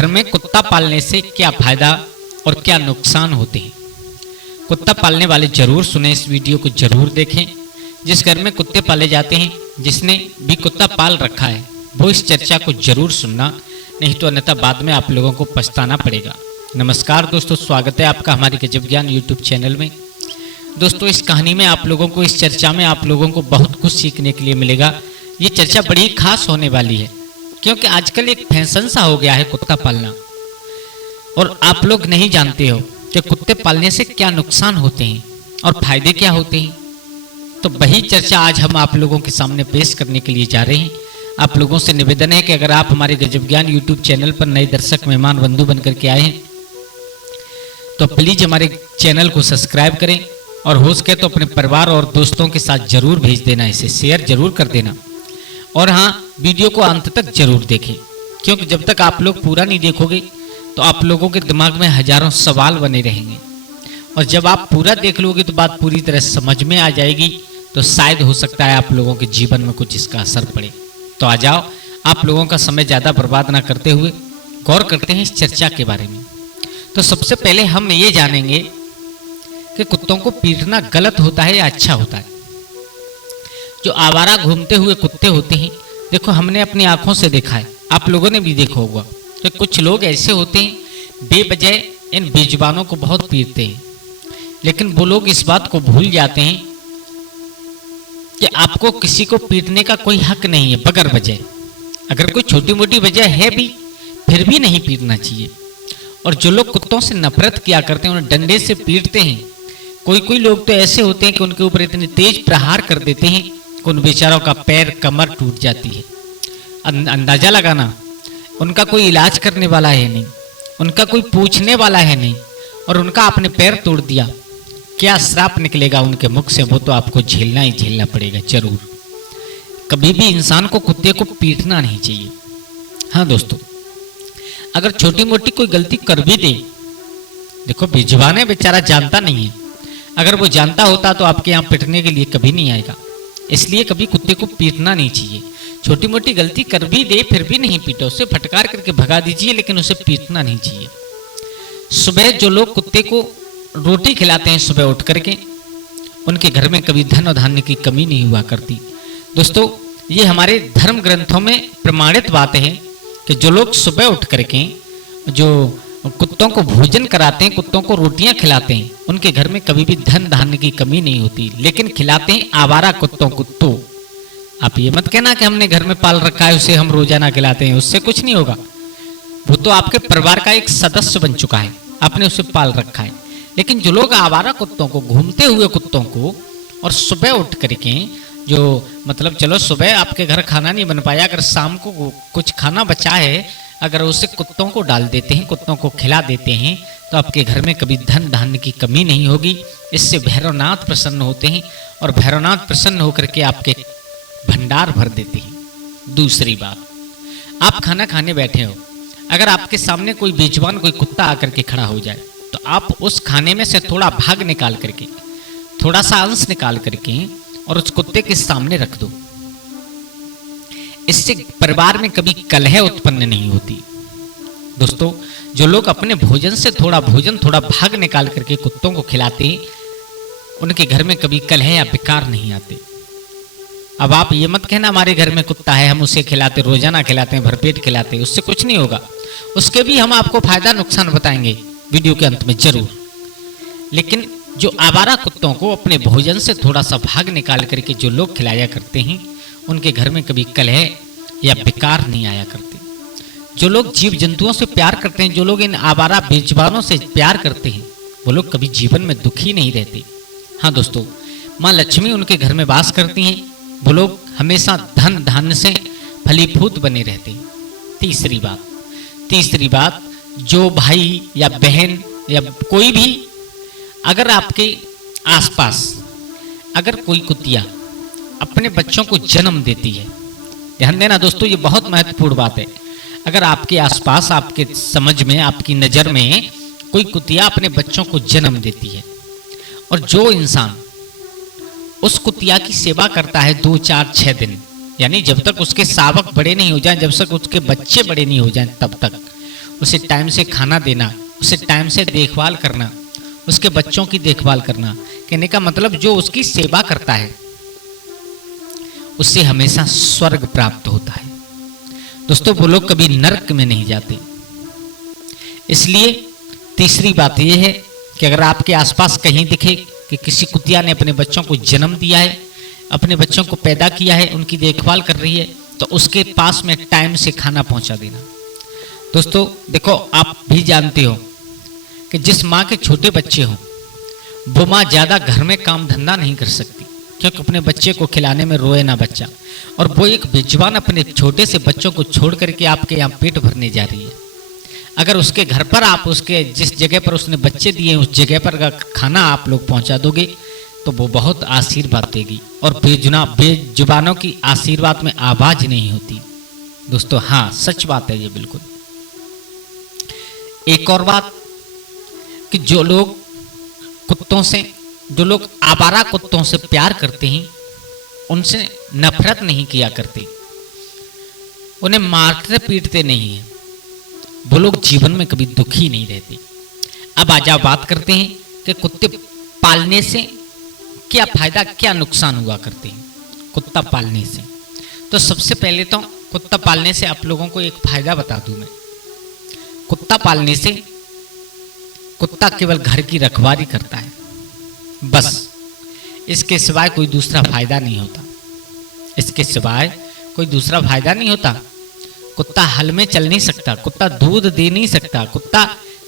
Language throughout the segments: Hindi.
घर में कुत्ता पालने से क्या फायदा और क्या नुकसान होते हैं। कुत्ता पालने वाले जरूर सुने, इस वीडियो को जरूर देखें। जिस घर में कुत्ते पाले जाते हैं, जिसने भी कुत्ता पाल रखा है, वो इस चर्चा को जरूर सुनना, नहीं तो अन्यथा बाद में आप लोगों को पछताना पड़ेगा। नमस्कार दोस्तों, स्वागत है आपका हमारी गजब ज्ञान यूट्यूब चैनल में। दोस्तों, इस कहानी में आप लोगों को, इस चर्चा में आप लोगों को बहुत कुछ सीखने के लिए मिलेगा। ये चर्चा बड़ी खास होने वाली है, क्योंकि आजकल एक फैशन सा हो गया है कुत्ता पालना, और आप लोग नहीं जानते हो कि कुत्ते पालने से क्या नुकसान होते हैं और फायदे क्या होते हैं। तो वही चर्चा आज हम आप लोगों के सामने पेश करने के लिए जा रहे हैं। आप लोगों से निवेदन है कि अगर आप हमारे गजब ज्ञान यूट्यूब चैनल पर नए दर्शक, मेहमान, बंधु बनकर के आए हैं, तो प्लीज हमारे चैनल को सब्सक्राइब करें, और हो सके तो अपने परिवार और दोस्तों के साथ जरूर भेज देना, इसे शेयर जरूर कर देना। और हाँ, वीडियो को अंत तक जरूर देखें, क्योंकि जब तक आप लोग पूरा नहीं देखोगे तो आप लोगों के दिमाग में हजारों सवाल बने रहेंगे, और जब आप पूरा देख लोगे तो बात पूरी तरह समझ में आ जाएगी। तो शायद हो सकता है आप लोगों के जीवन में कुछ इसका असर पड़े। तो आ जाओ, आप लोगों का समय ज़्यादा बर्बाद ना करते हुए गौर करते हैं इस चर्चा के बारे में। तो सबसे पहले हम ये जानेंगे कि कुत्तों को पीटना गलत होता है या अच्छा होता है। जो आवारा घूमते हुए कुत्ते होते हैं, देखो हमने अपनी आंखों से देखा है, आप लोगों ने भी देखा होगा कि कुछ लोग ऐसे होते हैं बेवजह इन बेजुबानों को बहुत पीटते हैं, लेकिन वो लोग इस बात को भूल जाते हैं कि आपको किसी को पीटने का कोई हक नहीं है बगैर वजह। अगर कोई छोटी मोटी वजह है भी, फिर भी नहीं पीटना चाहिए। और जो लोग कुत्तों से नफरत किया करते हैं, उन्हें डंडे से पीटते हैं। कोई लोग तो ऐसे होते हैं कि उनके ऊपर इतनी तेज प्रहार कर देते हैं कि उन बेचारों का पैर, कमर टूट जाती है। अंदाजा लगाना, उनका कोई इलाज करने वाला है नहीं, उनका कोई पूछने वाला है नहीं, और उनका आपने पैर तोड़ दिया, क्या श्राप निकलेगा उनके मुख से, वो तो आपको झेलना ही झेलना पड़ेगा जरूर। कभी भी इंसान को, कुत्ते को पीटना नहीं चाहिए। हाँ दोस्तों, अगर छोटी मोटी कोई गलती कर भी दे, देखो बेजुबान है बेचारा, जानता नहीं है। अगर वो जानता होता तो आपके यहाँ पिटने के लिए कभी नहीं आएगा। इसलिए कभी कुत्ते को पीटना नहीं चाहिए। छोटी मोटी गलती कर भी दे, फिर भी नहीं पीटो, उसे फटकार करके भगा दीजिए, लेकिन उसे पीटना नहीं चाहिए। सुबह जो लोग कुत्ते को रोटी खिलाते हैं सुबह उठ करके, उनके घर में कभी धन और धान्य की कमी नहीं हुआ करती। दोस्तों, ये हमारे धर्म ग्रंथों में प्रमाणित बात है कि जो लोग सुबह उठ करके जो कुत्तों को भोजन कराते हैं, कुत्तों को रोटियां खिलाते हैं, उनके घर में कभी भी धन धान्य की कमी नहीं होती। लेकिन खिलाते हैं आवारा कुत्तों को। तो आप ये मत कहना कि हमने घर में पाल रखा है, उसे हम रोजाना खिलाते हैं, उससे कुछ नहीं होगा। वो तो आपके परिवार का एक सदस्य बन चुका है, आपने उसे पाल रखा है। लेकिन जो लोग आवारा कुत्तों को, घूमते हुए कुत्तों को, और सुबह उठ करके जो, मतलब चलो सुबह आपके घर खाना नहीं बन पाया, अगर शाम को कुछ खाना बचा है, अगर उसे कुत्तों को डाल देते हैं, कुत्तों को खिला देते हैं, तो आपके घर में कभी धन धान्य की कमी नहीं होगी। इससे भैरवनाथ प्रसन्न होते हैं, और भैरवनाथ प्रसन्न होकर के आपके भंडार भर देते हैं। दूसरी बात, आप खाना खाने बैठे हो, अगर आपके सामने कोई बेजुबान, कोई कुत्ता आकर के खड़ा हो जाए, तो आप उस खाने में से थोड़ा भाग निकाल करके, थोड़ा सा अंश निकाल करके, और उस कुत्ते के सामने रख दो। इससे परिवार में कभी कलह उत्पन्न नहीं होती। दोस्तों, जो लोग अपने भोजन से थोड़ा भाग निकाल करके कुत्तों को खिलाते हैं, उनके घर में कभी कलह या विकार नहीं आते। अब आप ये मत कहना हमारे घर में कुत्ता है, हम उसे खिलाते, रोजाना खिलाते हैं, भरपेट खिलाते हैं, उससे कुछ नहीं होगा। उसके भी हम आपको फायदा नुकसान बताएंगे वीडियो के अंत में जरूर। लेकिन जो आवारा कुत्तों को अपने भोजन से थोड़ा सा भाग निकाल करके जो लोग खिलाया करते हैं, उनके घर में कभी कलह या विकार नहीं आया करते। जो लोग जीव जंतुओं से प्यार करते हैं, जो लोग इन आवारा बेजुबानों से प्यार करते हैं, वो लोग कभी जीवन में दुखी नहीं रहते। हाँ दोस्तों, माँ लक्ष्मी उनके घर में वास करती हैं, वो लोग हमेशा धन धान्य से फलीभूत बने रहते हैं। तीसरी बात, जो भाई या बहन या कोई भी, अगर आपके आसपास अगर कोई कुतिया अपने बच्चों को जन्म देती है, ध्यान देना दोस्तों, ये बहुत महत्वपूर्ण बात है। अगर आपके आसपास, आपके समझ में, आपकी नज़र में कोई कुतिया अपने बच्चों को जन्म देती है, और जो इंसान उस कुतिया की सेवा करता है 2, 4, 6 दिन, यानी जब तक उसके शावक बड़े नहीं हो जाएं, जब तक उसके बच्चे बड़े नहीं हो जाएं, तब तक उसे टाइम से खाना देना, उसे टाइम से देखभाल करना, उसके बच्चों की देखभाल करना, कहने का मतलब जो उसकी सेवा करता है उससे हमेशा स्वर्ग प्राप्त होता है। दोस्तों वो लोग कभी नरक में नहीं जाते। इसलिए तीसरी बात यह है कि अगर आपके आसपास कहीं दिखे कि किसी कुतिया ने अपने बच्चों को जन्म दिया है, अपने बच्चों को पैदा किया है, उनकी देखभाल कर रही है, तो उसके पास में टाइम से खाना पहुंचा देना। दोस्तों देखो, आप भी जानते हो कि जिस माँ के छोटे बच्चे हों वो माँ ज़्यादा घर में काम धंधा नहीं कर सकती, क्योंकि अपने बच्चे को खिलाने में रोए ना बच्चा। और वो एक बेजुबान अपने छोटे से बच्चों को छोड़ करके आपके यहाँ पेट भरने जा रही है। अगर उसके घर पर आप उसके जिस जगह पर उसने बच्चे दिए उस जगह पर खाना आप लोग पहुंचा दोगे तो वो बहुत आशीर्वाद देगी। और बेजुबानों की आशीर्वाद में आवाज नहीं होती। दोस्तों हाँ, सच बात है ये बिल्कुल। एक और बात कि जो लोग आवारा कुत्तों से प्यार करते हैं उनसे नफरत नहीं किया करते, उन्हें मारते पीटते नहीं है, वो लोग जीवन में कभी दुखी नहीं रहते। अब आज आप बात करते हैं कि कुत्ते पालने से क्या फायदा क्या नुकसान हुआ करते हैं। कुत्ता पालने से तो सबसे पहले तो कुत्ता पालने से आप लोगों को एक फायदा बता दूं मैं। कुत्ता पालने से कुत्ता केवल घर की रखवाली करता है, बस। इसके सिवाय कोई दूसरा फायदा नहीं होता। इसके सिवाय कोई दूसरा फायदा नहीं होता। कुत्ता हल में चल नहीं सकता, कुत्ता दूध दे नहीं सकता, कुत्ता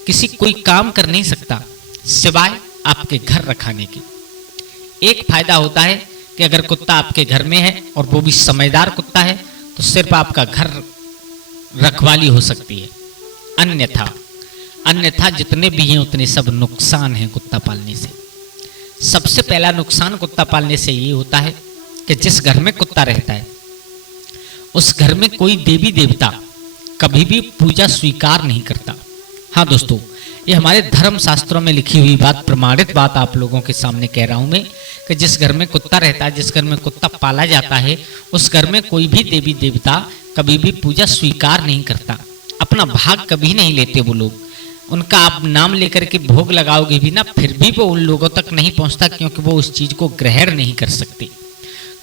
किसी कोई काम कर नहीं सकता सिवाय आपके घर रखाने के। एक फायदा होता है कि अगर कुत्ता आपके घर में है और वो भी समझदार कुत्ता है तो सिर्फ आपका घर रखवाली हो सकती है, अन्यथा जितने भी हैं उतने सब नुकसान हैं कुत्ता पालने से। सबसे पहला नुकसान कुत्ता पालने से ये होता है कि जिस घर में कुत्ता रहता है उस घर में कोई देवी देवता कभी भी पूजा स्वीकार नहीं करता। हाँ दोस्तों, ये हमारे धर्म शास्त्रों में लिखी हुई बात, प्रमाणित बात आप लोगों के सामने कह रहा हूं मैं कि जिस घर में कुत्ता रहता है, जिस घर में कुत्ता पाला जाता है, उस घर में कोई भी देवी देवता कभी भी पूजा स्वीकार नहीं करता। अपना भाग कभी नहीं लेते वो लोग। उनका आप नाम लेकर के भोग लगाओगे भी ना, फिर भी वो उन लोगों तक नहीं पहुंचता, क्योंकि वो उस चीज को ग्रहण नहीं कर सकते।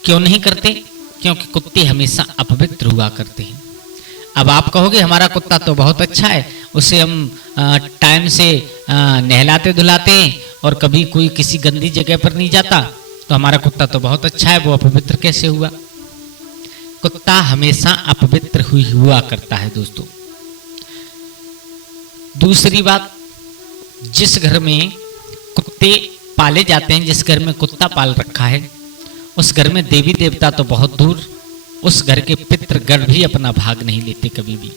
क्यों नहीं करते? क्योंकि कुत्ते हमेशा अपवित्र हुआ करते हैं। अब आप कहोगे हमारा कुत्ता तो बहुत अच्छा है, उसे हम टाइम से नहलाते धुलाते हैं और कभी कोई किसी गंदी जगह पर नहीं जाता, तो हमारा कुत्ता तो बहुत अच्छा है, वो अपवित्र कैसे हुआ? कुत्ता हमेशा अपवित्र हुआ करता है दोस्तों। दूसरी बात, जिस घर में कुत्ते पाले जाते हैं, जिस घर में कुत्ता पाल रखा है, उस घर में देवी देवता तो बहुत दूर, उस घर के पितृगण भी अपना भाग नहीं लेते कभी भी।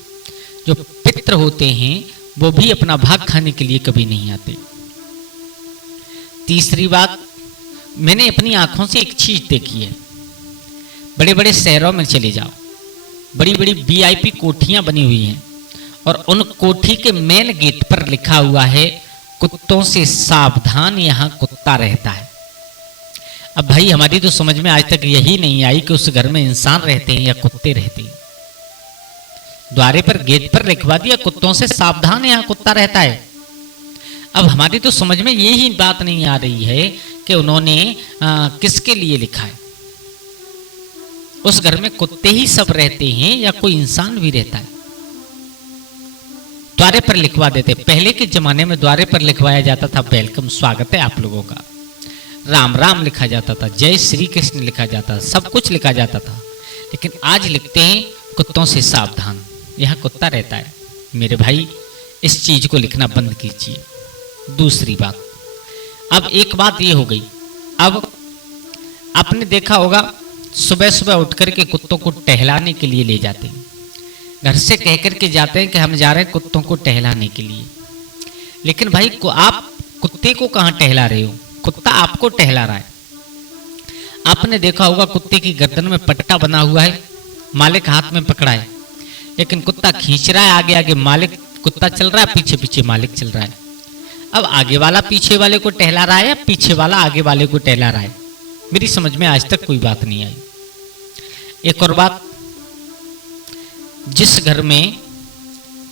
जो पितृ होते हैं वो भी अपना भाग खाने के लिए कभी नहीं आते। तीसरी बात, मैंने अपनी आंखों से एक चीज देखी है। बड़े बड़े शहरों में चले जाओ, बड़ी बड़ी वीआईपी कोठियां बनी हुई हैं और उन कोठी के मेन गेट पर लिखा हुआ है कुत्तों से सावधान, यहां कुत्ता रहता है। अब भाई हमारी तो समझ में आज तक यही नहीं आई कि उस घर में इंसान रहते हैं या कुत्ते रहते हैं। द्वारे पर गेट पर लिखवा दिया कुत्तों से सावधान, यहां कुत्ता रहता है। अब हमारी तो समझ में यही बात नहीं आ रही है कि उन्होंने किसके लिए लिखा है। उस घर में कुत्ते ही सब रहते हैं या कोई इंसान भी रहता है? द्वारे पर लिखवा देते। पहले के जमाने में द्वारे पर लिखवाया जाता था वेलकम, स्वागत है आप लोगों का, राम राम लिखा जाता था, जय श्री कृष्ण लिखा जाता था, सब कुछ लिखा जाता था। लेकिन आज लिखते हैं कुत्तों से सावधान, यहाँ कुत्ता रहता है। मेरे भाई इस चीज को लिखना बंद कीजिए। दूसरी बात, अब एक बात ये हो गई, अब आपने देखा होगा सुबह सुबह उठ करके कुत्तों को टहलाने के लिए ले जाते हैं। घर से कह करके जाते हैं कि हम जा रहे हैं कुत्तों को टहलाने के लिए। लेकिन भाई आप कुत्ते को कहाँ टहला रहे हो? कुत्ता आपको टहला रहा है। आपने देखा होगा कुत्ते की गर्दन में पट्टा बना हुआ है, मालिक हाथ में पकड़ा है, लेकिन कुत्ता खींच रहा है आगे आगे, मालिक कुत्ता चल रहा है, पीछे पीछे मालिक चल रहा है। अब आगे वाला पीछे वाले को टहला रहा है या पीछे वाला आगे वाले को टहला रहा है? मेरी समझ में आज तक कोई बात नहीं आई। एक और बात, जिस घर में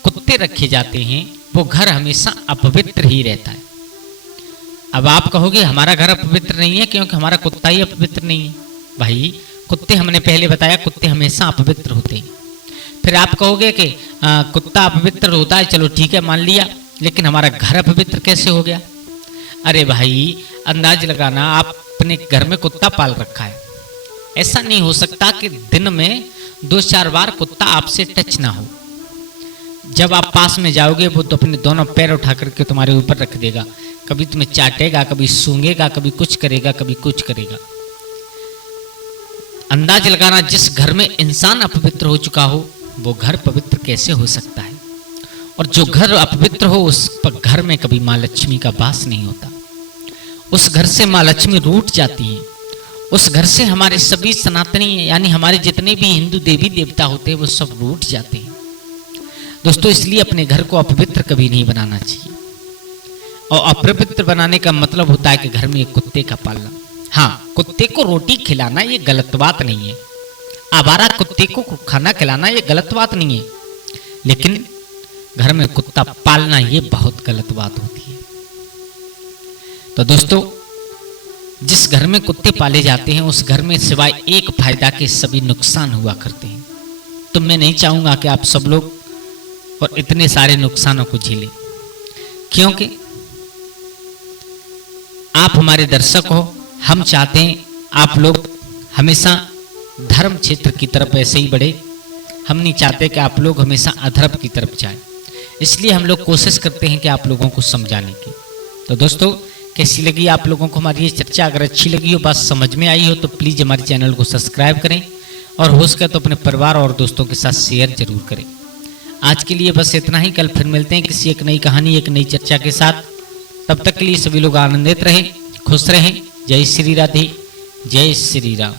कुत्ते रखे जाते हैं वो घर हमेशा अपवित्र ही रहता है। अब आप कहोगे हमारा घर अपवित्र नहीं है क्योंकि हमारा कुत्ता ही अपवित्र नहीं है। भाई कुत्ते, हमने पहले बताया कुत्ते हमेशा अपवित्र होते हैं। फिर आप कहोगे कि कुत्ता अपवित्र होता है, चलो ठीक है मान लिया, लेकिन हमारा घर अपवित्र कैसे हो गया? अरे भाई अंदाज लगाना, आप अपने घर में कुत्ता पाल रखा है, ऐसा नहीं हो सकता कि दिन में 2-4 बार कुत्ता आपसे टच ना हो। जब आप पास में जाओगे वो तो अपने दोनों पैर उठा करके तुम्हारे ऊपर रख देगा, कभी तुम्हें चाटेगा, कभी सूंघेगा, कभी कुछ करेगा, कभी कुछ करेगा। अंदाज लगाना, जिस घर में इंसान अपवित्र हो चुका हो वो घर पवित्र कैसे हो सकता है? और जो घर अपवित्र हो उस घर में कभी माँ लक्ष्मी का वास नहीं होता। उस घर से माँ लक्ष्मी रूठ जाती हैं। उस घर से हमारे सभी सनातनी यानी हमारे जितने भी हिंदू देवी देवता होते हैं वो सब रूठ जाते हैं। दोस्तों इसलिए अपने घर को अपवित्र कभी नहीं बनाना चाहिए। और अपवित्र बनाने का मतलब होता है कि घर में एक कुत्ते का पालना। हाँ, कुत्ते को रोटी खिलाना ये गलत बात नहीं है, आवारा कुत्ते को खाना खिलाना ये गलत बात नहीं है, लेकिन घर में कुत्ता पालना ये बहुत गलत बात होती है। तो दोस्तों जिस घर में कुत्ते पाले जाते हैं उस घर में सिवाय एक फायदा के सभी नुकसान हुआ करते हैं। तो मैं नहीं चाहूंगा कि आप सब लोग और इतने सारे नुकसानों को झेलें, क्योंकि आप हमारे दर्शक हो। हम चाहते हैं आप लोग हमेशा धर्म क्षेत्र की तरफ ऐसे ही बढ़े। हम नहीं चाहते कि आप लोग हमेशा अधर्म की तरफ जाएं, इसलिए हम लोग कोशिश करते हैं कि आप लोगों को समझाने की। तो दोस्तों कैसी लगी आप लोगों को हमारी ये चर्चा? अगर अच्छी लगी हो, बात समझ में आई हो तो प्लीज़ हमारे चैनल को सब्सक्राइब करें और हो सके तो अपने परिवार और दोस्तों के साथ शेयर जरूर करें। आज के लिए बस इतना ही। कल फिर मिलते हैं किसी एक नई कहानी, एक नई चर्चा के साथ। तब तक के लिए सभी लोग आनंदित रहें, खुश रहें। जय श्री राधे, जय श्री राम।